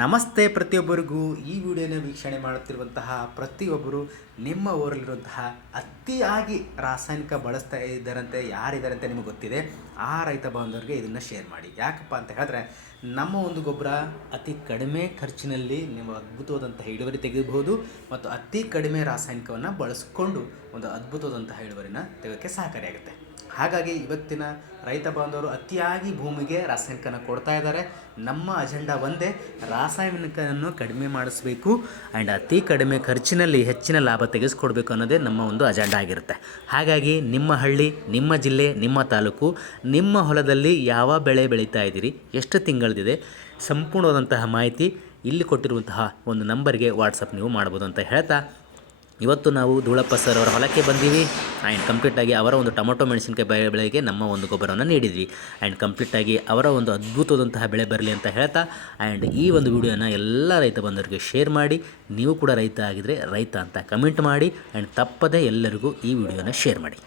ನಮಸ್ತೆ ಪ್ರತಿಯೊಬ್ಬರಿಗೂ. ಈ ವಿಡಿಯೋನ ವೀಕ್ಷಣೆ ಮಾಡುತ್ತಿರುವಂತಹ ಪ್ರತಿಯೊಬ್ಬರು ನಿಮ್ಮ ಊರಲ್ಲಿರುವಂತಹ ಅತಿಯಾಗಿ ರಾಸಾಯನಿಕ ಬಳಸ್ತಾ ಇದ್ದಾರಂತೆ ಯಾರಿದ್ದಾರಂತೆ ನಿಮಗೆ ಗೊತ್ತಿದೆ. ಆ ರೈತ ಬಾಂಧವರಿಗೆ ಇದನ್ನು ಶೇರ್ ಮಾಡಿ. ಯಾಕಪ್ಪ ಅಂತ ಹೇಳಿದ್ರೆ ನಮ್ಮ ಒಂದು ಗೊಬ್ಬರ ಅತಿ ಕಡಿಮೆ ಖರ್ಚಿನಲ್ಲಿ ನೀವು ಅದ್ಭುತವಾದಂತಹ ಇಳುವರಿ ತೆಗೆಯಬಹುದು ಮತ್ತು ಅತಿ ಕಡಿಮೆ ರಾಸಾಯನಿಕವನ್ನು ಬಳಸಿಕೊಂಡು ಒಂದು ಅದ್ಭುತವಾದಂತಹ ಇಳುವರಿನ ತೆಗೆಯೋಕ್ಕೆ ಸಹಕಾರಿಯಾಗುತ್ತೆ. ಹಾಗಾಗಿ ಇವತ್ತಿನ ರೈತ ಬಾಂಧವರು ಅತಿಯಾಗಿ ಭೂಮಿಗೆ ರಾಸಾಯನಿಕನ ಕೊಡ್ತಾ ಇದ್ದಾರೆ. ನಮ್ಮ ಅಜೆಂಡಾ ಒಂದೇ, ರಾಸಾಯನಿಕವನ್ನು ಕಡಿಮೆ ಮಾಡಿಸಬೇಕು ಆ್ಯಂಡ್ ಅತಿ ಕಡಿಮೆ ಖರ್ಚಿನಲ್ಲಿ ಹೆಚ್ಚಿನ ಲಾಭ ತೆಗೆಸ್ಕೊಡ್ಬೇಕು ಅನ್ನೋದೇ ನಮ್ಮ ಒಂದು ಅಜೆಂಡಾ ಆಗಿರುತ್ತೆ. ಹಾಗಾಗಿ ನಿಮ್ಮ ಹಳ್ಳಿ, ನಿಮ್ಮ ಜಿಲ್ಲೆ, ನಿಮ್ಮ ತಾಲೂಕು, ನಿಮ್ಮ ಹೊಲದಲ್ಲಿ ಯಾವ ಬೆಳೆ ಬೆಳೀತಾ ಇದ್ದೀರಿ, ಎಷ್ಟು ತಿಂಗಳದಿದೆ, ಸಂಪೂರ್ಣವಾದಂತಹ ಮಾಹಿತಿ ಇಲ್ಲಿ ಕೊಟ್ಟಿರುವಂತಹ ಒಂದು ನಂಬರ್ಗೆ ವಾಟ್ಸಪ್ ನೀವು ಮಾಡ್ಬೋದು ಅಂತ ಹೇಳ್ತಾ, ಇವತ್ತು ನಾವು ಧೂಳಪ್ಪ ಸರ್ ಅವರ ಹೊಲಕ್ಕೆ ಬಂದೀವಿ ಆ್ಯಂಡ್ ಕಂಪ್ಲೀಟಾಗಿ ಅವರ ಒಂದು ಟೊಮೊಟೊ ಮೆಣಸಿನಕಾಯಿ ಬೆಳೆಗೆ ನಮ್ಮ ಒಂದು ಗೊಬ್ಬರವನ್ನು ನೀಡಿದ್ವಿ ಆ್ಯಂಡ್ ಕಂಪ್ಲೀಟಾಗಿ ಅವರ ಒಂದು ಅದ್ಭುತವಾದಂತಹ ಬೆಳೆ ಬರಲಿ ಅಂತ ಹೇಳ್ತಾ ಆ್ಯಂಡ್ ಈ ಒಂದು ವಿಡಿಯೋನ ಎಲ್ಲ ರೈತ ಬಂಧುವರಿಗೆ ಶೇರ್ ಮಾಡಿ. ನೀವು ಕೂಡ ರೈತ ಆಗಿದ್ದರೆ ರೈತ ಅಂತ ಕಮೆಂಟ್ ಮಾಡಿ ಆ್ಯಂಡ್ ತಪ್ಪದೇ ಎಲ್ಲರಿಗೂ ಈ ವಿಡಿಯೋನ ಶೇರ್ ಮಾಡಿ.